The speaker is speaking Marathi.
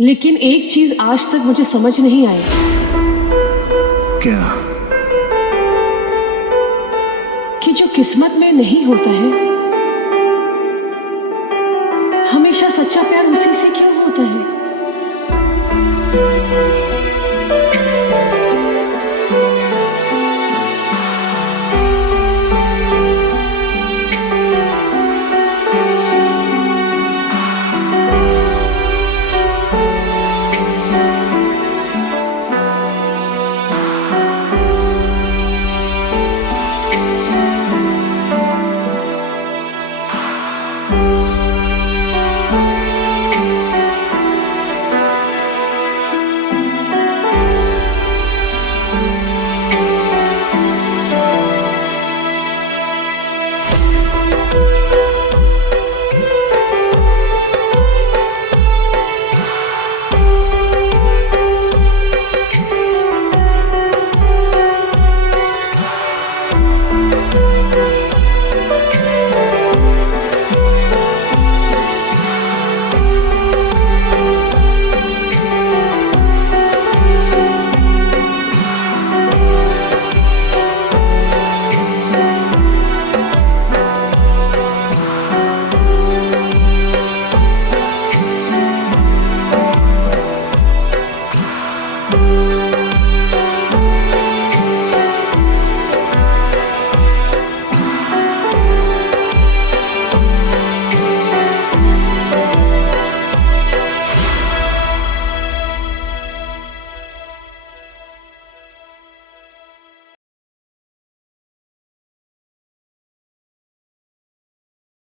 लेकिन एक चीज आज तक मुझे समझ नहीं आई। क्या? कि जो किस्मत में नहीं होता है, हमेशा सच्चा प्यार उसी से क्यों होता है?